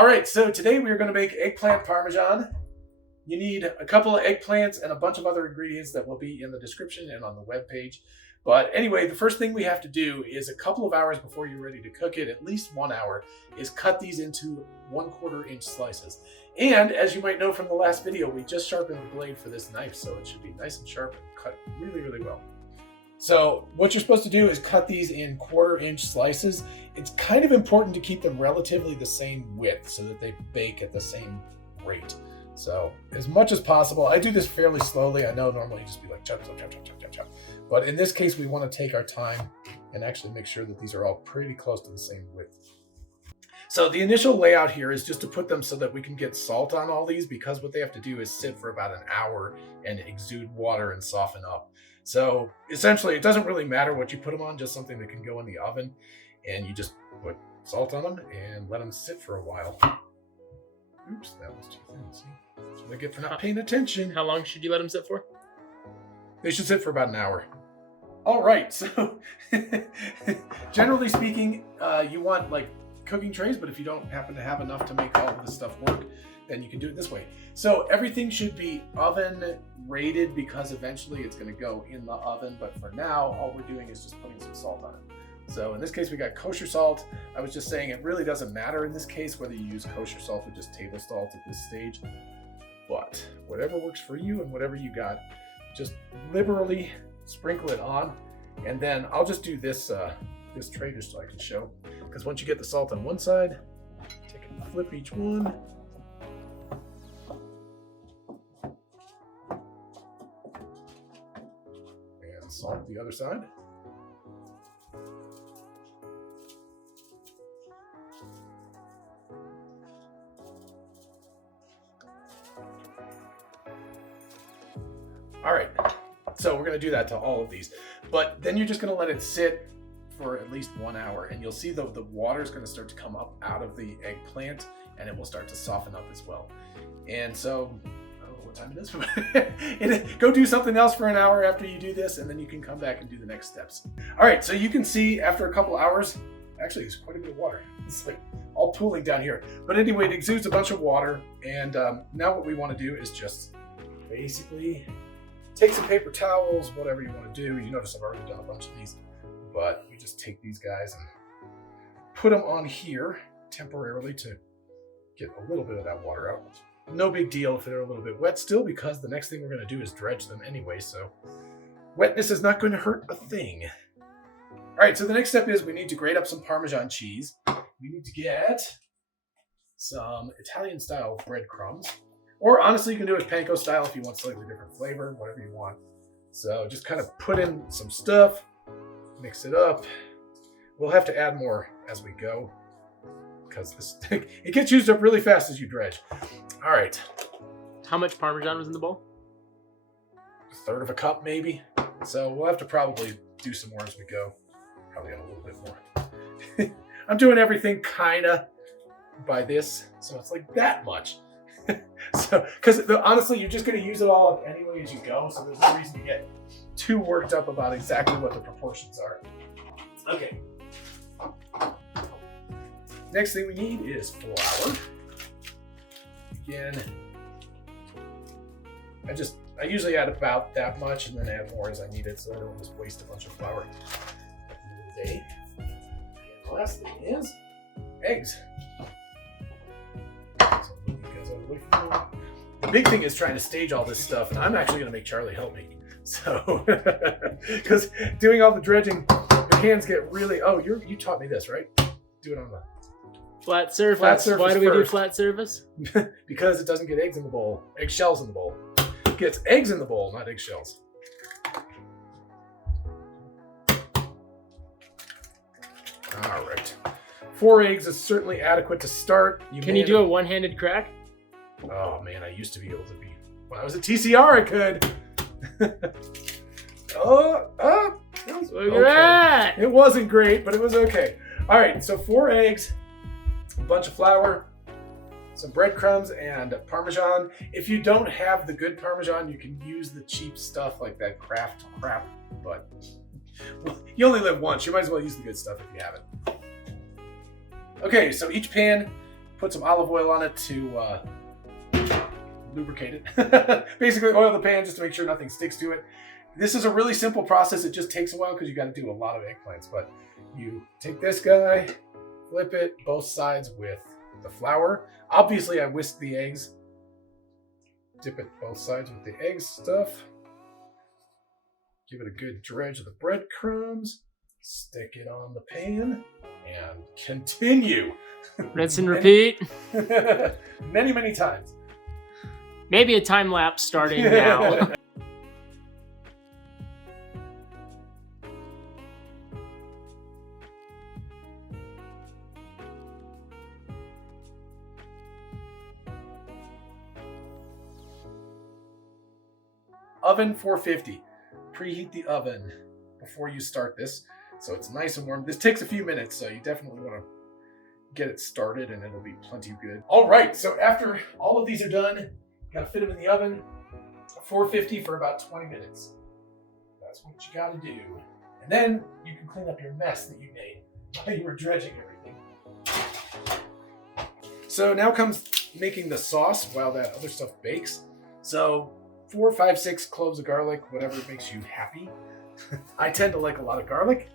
All right, so today we are going to make eggplant parmesan. You need a couple of eggplants and a bunch of other ingredients that will be in the description and on the webpage. But anyway, the first thing we have to do is a couple of hours before you're ready to cook it, at least 1 hour, is cut these into 1/4 inch slices. And as you might know from the last video, we just sharpened the blade for this knife, so it should be nice and sharp and cut really, really well. So what you're supposed to do is cut these in 1/4 inch slices. It's kind of important to keep them relatively the same width so that they bake at the same rate. So as much as possible, I do this fairly slowly. I know normally you just be like chop, chop, chop, chop, chop, chop, chop. But in this case, we want to take our time and actually make sure that these are all pretty close to the same width. So the initial layout here is just to put them so that we can get salt on all these, because what they have to do is sit for about an hour and exude water and soften up. So essentially, it doesn't really matter what you put them on, just something that can go in the oven, and you just put salt on them and let them sit for a while. Oops, that was too thin. See? That's what I get for not paying attention. How long should you let them sit for? They should sit for about an hour. All right, so generally speaking, you want like cooking trays, but if you don't happen to have enough to make all of this stuff work, then you can do it this way. So everything should be oven rated because eventually it's going to go in the oven, but for now, all we're doing is just putting some salt on it. So in this case, we got kosher salt. I was just saying it really doesn't matter in this case whether you use kosher salt or just table salt at this stage, but whatever works for you and whatever you got, just liberally sprinkle it on. And then I'll just do this this tray just so I can show, because once you get the salt on one side, take and flip each one. And salt the other side. All right, so we're gonna do that to all of these, but then you're just gonna let it sit for at least 1 hour, and you'll see the water is gonna start to come up out of the eggplant, and it will start to soften up as well. And so, I don't know what time it is, go do something else for an hour after you do this, and then you can come back and do the next steps. All right, so you can see after a couple hours, actually there's quite a bit of water. It's like all pooling down here. But anyway, it exudes a bunch of water, and now what we wanna do is just basically take some paper towels, whatever you want to do. You notice I've already done a bunch of these, but you just take these guys and put them on here temporarily to get a little bit of that water out. No big deal if they're a little bit wet still, because the next thing we're going to do is dredge them anyway, so wetness is not going to hurt a thing. All right, so the next step is we need to grate up some Parmesan cheese. We need to get some Italian-style breadcrumbs. Or honestly, you can do it panko style if you want slightly different flavor, whatever you want. So just kind of put in some stuff, mix it up. We'll have to add more as we go, because this it gets used up really fast as you dredge. All right. How much Parmesan was in the bowl? 1/3 of a cup, maybe. So we'll have to probably do some more as we go. Probably add a little bit more. I'm doing everything kind of by this, so it's like that much. So, because honestly, you're just going to use it all up anyway as you go, so there's no reason to get too worked up about exactly what the proportions are. Okay. Next thing we need is flour. Again, I usually add about that much and then add more as I need it, so I don't just waste a bunch of flour. And the last thing is eggs. The big thing is trying to stage all this stuff, and I'm actually going to make Charlie help me. So, because doing all the dredging, your hands get really. Oh, you taught me this, right? Do it on the flat surface. Flat surface. Why do we do flat surface? Because it doesn't get eggs in the bowl, eggshells in the bowl. It gets eggs in the bowl, not eggshells. All right. 4 eggs is certainly adequate to start. Can you do a one-handed crack? Oh man, I used to be able to be. When I was at TCR, I could. Look at that! It wasn't great, but it was okay. All right, so 4 eggs, a bunch of flour, some breadcrumbs, and Parmesan. If you don't have the good Parmesan, you can use the cheap stuff like that Kraft crap, but well, you only live once. You might as well use the good stuff if you have it. Okay, so each pan, put some olive oil on it to lubricate it. Basically oil the pan just to make sure nothing sticks to it. This is a really simple process. It just takes a while because you got to do a lot of eggplants. But you take this guy, flip it both sides with the flour. Obviously I whisk the eggs. Dip it both sides with the egg stuff. Give it a good dredge of the breadcrumbs. Stick it on the pan and continue. Rinse and repeat. Many, many times. Maybe a time lapse starting now. Oven 450. Preheat the oven before you start this, so it's nice and warm. This takes a few minutes, so you definitely want to get it started and it'll be plenty good. All right, so after all of these are done, you gotta fit them in the oven, 450 for about 20 minutes. That's what you gotta do. And then you can clean up your mess that you made while you were dredging everything. So now comes making the sauce while that other stuff bakes. So 4, 5, 6 cloves of garlic, whatever makes you happy. I tend to like a lot of garlic.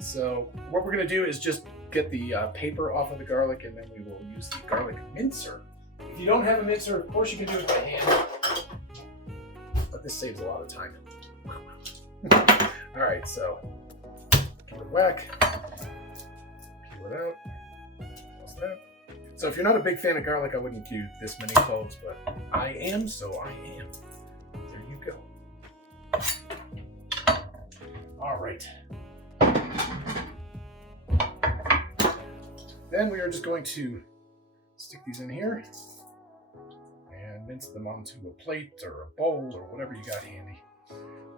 So what we're gonna do is just get the paper off of the garlic, and then we will use the garlic mincer. If you don't have a mincer, of course you can do it by hand, but this saves a lot of time. All right, so give it a whack, peel it out. What's that? So if you're not a big fan of garlic, I wouldn't do this many cloves, but I am, so I am. There you go. All right. Then we are just going to stick these in here and mince them onto a plate or a bowl or whatever you got handy.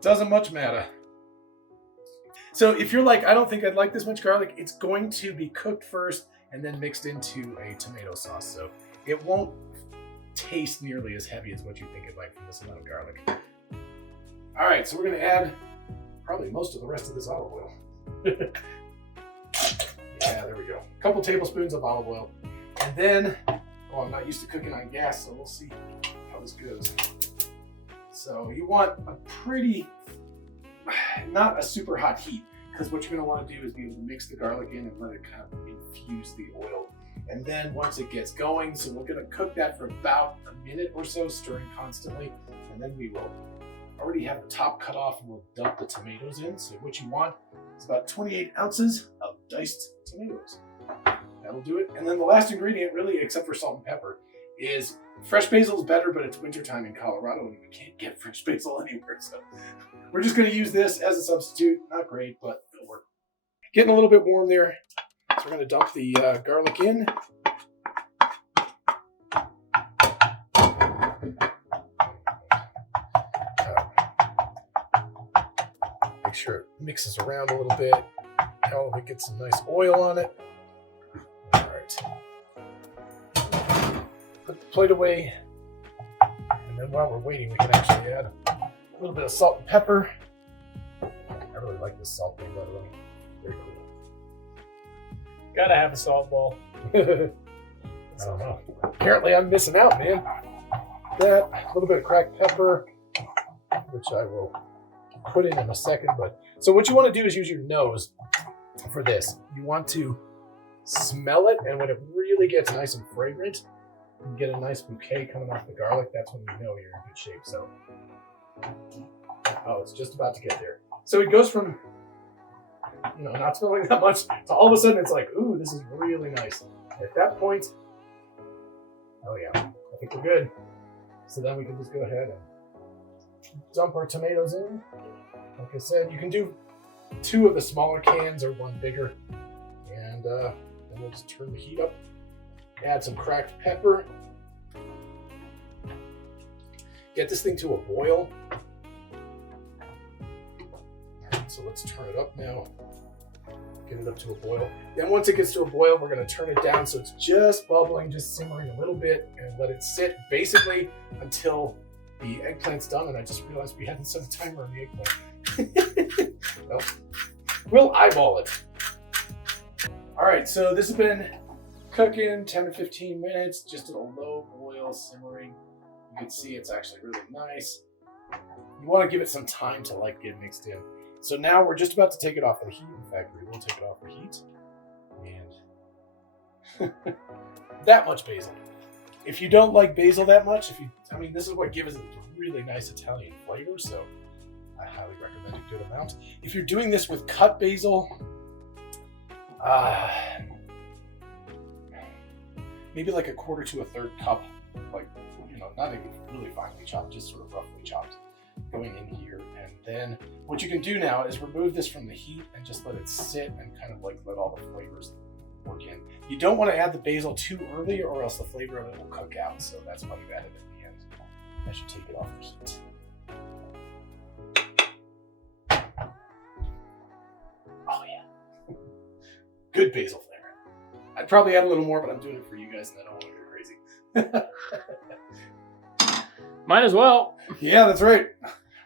Doesn't much matter. So if you're like, I don't think I'd like this much garlic, it's going to be cooked first and then mixed into a tomato sauce. So it won't taste nearly as heavy as what you think it might from this amount of garlic. All right, so we're gonna add probably most of the rest of this olive oil. Yeah, there we go. A couple tablespoons of olive oil. And then, I'm not used to cooking on gas, so we'll see how this goes. So you want a pretty, not a super hot heat, because what you're gonna wanna do is be able to mix the garlic in and let it kind of infuse the oil. And then once it gets going, so we're gonna cook that for about a minute or so, stirring constantly, and then we will already have the top cut off and we'll dump the tomatoes in. So what you want is about 28 ounces of diced tomatoes. That'll do it. And then the last ingredient, really, except for salt and pepper, is fresh basil is better, but it's wintertime in Colorado and you can't get fresh basil anywhere. So we're just gonna use this as a substitute. Not great, but it'll work. Getting a little bit warm there. So we're gonna dump the garlic in. Make sure it mixes around a little bit. All of it gets some nice oil on it. All right. Put the plate away. And then while we're waiting, we can actually add a little bit of salt and pepper. I really like this salt thing, by the way. Very cool. Gotta have a salt ball. I don't know. Apparently I'm missing out, man. That, a little bit of cracked pepper, which I will put in a second. But so what you want to do is use your nose for this. You want to smell it, and when it really gets nice and fragrant, you get a nice bouquet coming off the garlic. That's when you know you're in good shape. So, oh, it's just about to get there. So it goes from, not smelling that much to all of a sudden it's like, ooh, this is really nice. At that point, oh yeah, I think we're good. So then we can just go ahead and dump our tomatoes in. Like I said, you can do 2 of the smaller cans or 1 bigger. And then we'll just turn the heat up. Add some cracked pepper. Get this thing to a boil. So let's turn it up now. Get it up to a boil. Then once it gets to a boil, we're going to turn it down so it's just bubbling, just simmering a little bit, and let it sit basically until the eggplant's done. And I just realized we hadn't set a timer on the eggplant. Well, we'll eyeball it. All right, so this has been cooking 10 to 15 minutes, just at a low boil, simmering. You can see it's actually really nice. You want to give it some time to like get mixed in. So now we're just about to take it off the heat. In fact, we will take it off the heat. And that much basil. If you don't like basil that much, this is what gives it a really nice Italian flavor, so I highly recommend a good amount. If you're doing this with cut basil, maybe like a quarter to a third cup, like, not even really finely chopped, just sort of roughly chopped, going in here. And then what you can do now is remove this from the heat and just let it sit and kind of like let all the flavors work in. You don't want to add the basil too early or else the flavor of it will cook out. So that's why you add it at the end as you take it off the heat. Oh yeah. Good basil flavor. I'd probably add a little more, but I'm doing it for you guys and I don't want to go crazy. Might as well. Yeah, that's right.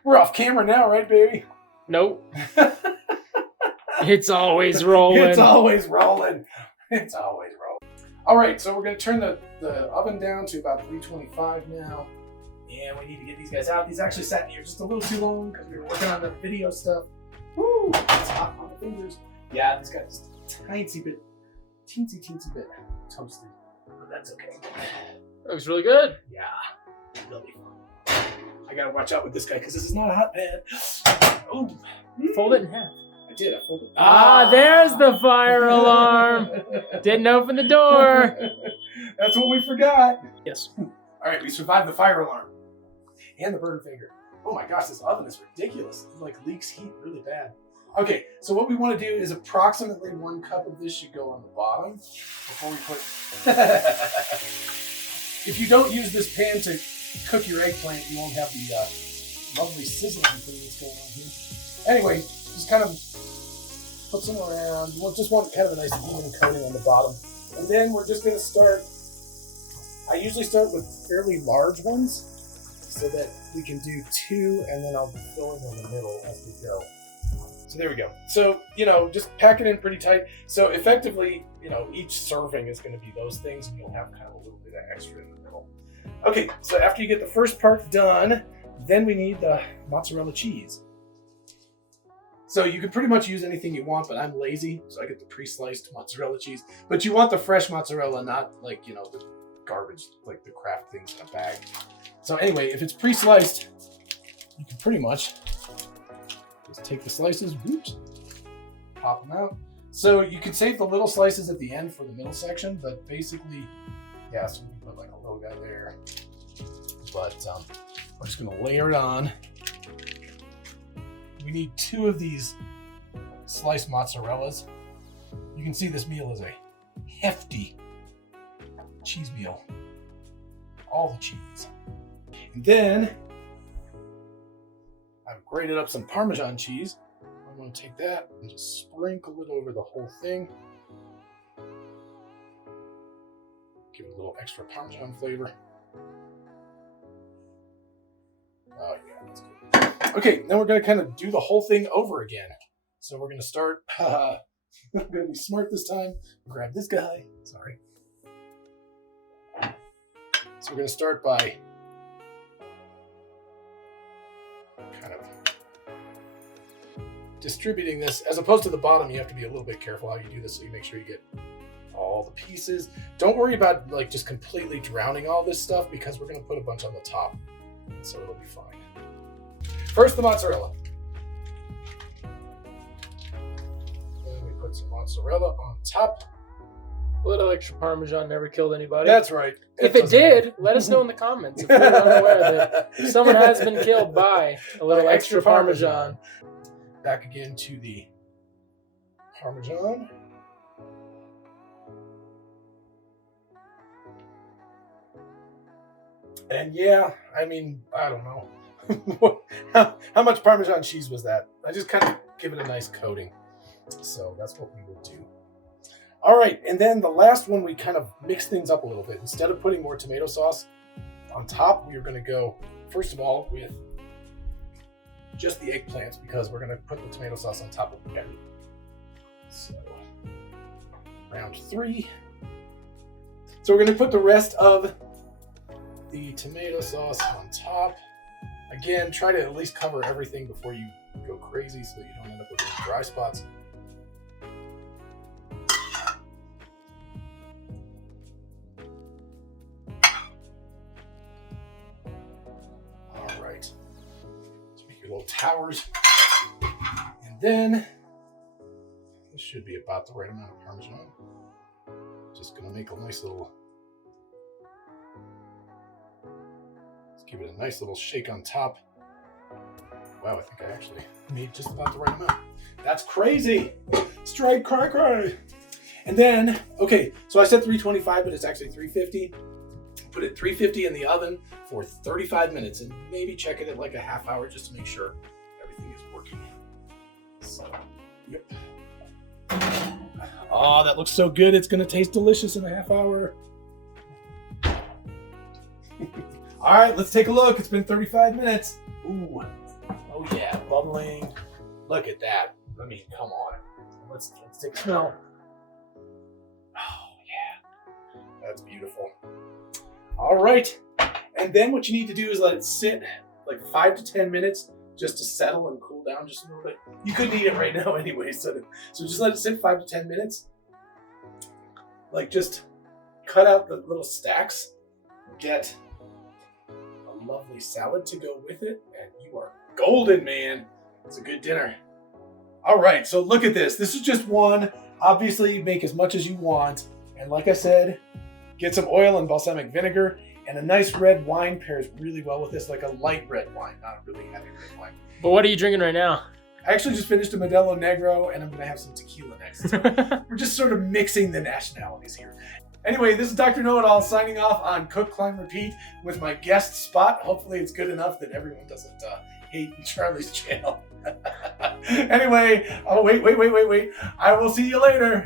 We're off camera now, right, baby? Nope. It's always rolling. It's always rolling. It's always rolling. All right, so we're going to turn the oven down to about 325 now. And we need to get these guys out. These actually sat here just a little too long because we were working on the video stuff. Woo! It's hot on the fingers. Yeah, these guys just a teensy bit toasted. But that's okay. Looks really good. Yeah, they'll be fun. I got to watch out with this guy because this is not a hot pan. Oh, Fold it in half. I did. I folded. There's the fire alarm. Didn't open the door. That's what we forgot. Yes. All right, we survived the fire alarm and the burn finger. Oh my gosh, this oven is ridiculous. It like leaks heat really bad. Okay, so what we want to do is approximately 1 cup of this should go on the bottom before we put. If you don't use this pan to cook your eggplant, you won't have the lovely sizzling thing that's going on here. Anyway, just kind of put some around. You just want kind of a nice even coating on the bottom. And then we're just going to start. I usually start with fairly large ones so that we can do 2 and then I'll be filling in the middle as we go. So there we go. So, just pack it in pretty tight. So effectively, each serving is going to be those things and you'll have kind of a little bit of extra in the middle. Okay, so after you get the first part done, then we need the mozzarella cheese. So you can pretty much use anything you want, but I'm lazy, so I get the pre-sliced mozzarella cheese. But you want the fresh mozzarella, not like, the garbage, like the Kraft things in a bag. So anyway, if it's pre-sliced, you can pretty much just take the slices, whoops, pop them out. So you can save the little slices at the end for the middle section, but basically, yeah, so we can put like a little guy there. But we're just gonna layer it on. We need 2 of these sliced mozzarellas. You can see this meal is a hefty cheese meal. All the cheese. And then I've grated up some Parmesan cheese. I'm going to take that and just sprinkle it over the whole thing. Give it a little extra Parmesan flavor. Oh yeah, that's good. Okay, now we're going to kind of do the whole thing over again. So we're going to start, I'm going to be smart this time. Grab this guy, sorry. So we're going to start by kind of distributing this. As opposed to the bottom, you have to be a little bit careful how you do this so you make sure you get all the pieces. Don't worry about like just completely drowning all this stuff because we're going to put a bunch on the top. So it'll be fine. First, the mozzarella. Then we put some mozzarella on top. A little extra Parmesan never killed anybody. That's right. If it did, let us know in the comments if you're unaware that someone has been killed by a little extra Parmesan. Back again to the Parmesan. And yeah, I don't know. How much Parmesan cheese was that? I just kind of give it a nice coating. So that's what we would do. All right, and then the last one, we kind of mix things up a little bit. Instead of putting more tomato sauce on top, we are going to go, first of all, with just the eggplants because we're going to put the tomato sauce on top of the egg. So, round 3. So we're going to put the rest of the tomato sauce on top. Again, try to at least cover everything before you go crazy so that you don't end up with any dry spots. All right. Let's make your little towers. And then, this should be about the right amount of Parmesan. Just going to make a nice little... Give it a nice little shake on top. Wow, I think I actually made just about the right amount. That's crazy. Strike, cry, cry. And then, okay, so I said 325, but it's actually 350. Put it 350 in the oven for 35 minutes and maybe check it at like a half hour just to make sure everything is working. So, yep. Oh, that looks so good. It's going to taste delicious in a half hour. All right, let's take a look. It's been 35 minutes. Ooh, oh yeah, bubbling. Look at that. I mean, come on. Let's take a smell. Oh yeah, that's beautiful. All right, and then what you need to do is let it sit like 5 to 10 minutes just to settle and cool down just a little bit. You could eat it right now anyway, so just let it sit 5 to 10 minutes. Like just cut out the little stacks, get lovely salad to go with it, and you are golden, man. It's a good dinner. All right, so look at this. This is just one. Obviously, make as much as you want. And like I said, get some oil and balsamic vinegar, and a nice red wine pairs really well with this, like a light red wine, not a really heavy red wine. But what are you drinking right now? I actually just finished a Modelo Negro, and I'm going to have some tequila next. So we're just sort of mixing the nationalities here. Anyway, this is Dr. Know-It-All signing off on Cook, Climb, Repeat with my guest spot. Hopefully it's good enough that everyone doesn't hate Charlie's channel. Anyway, oh, wait. I will see you later.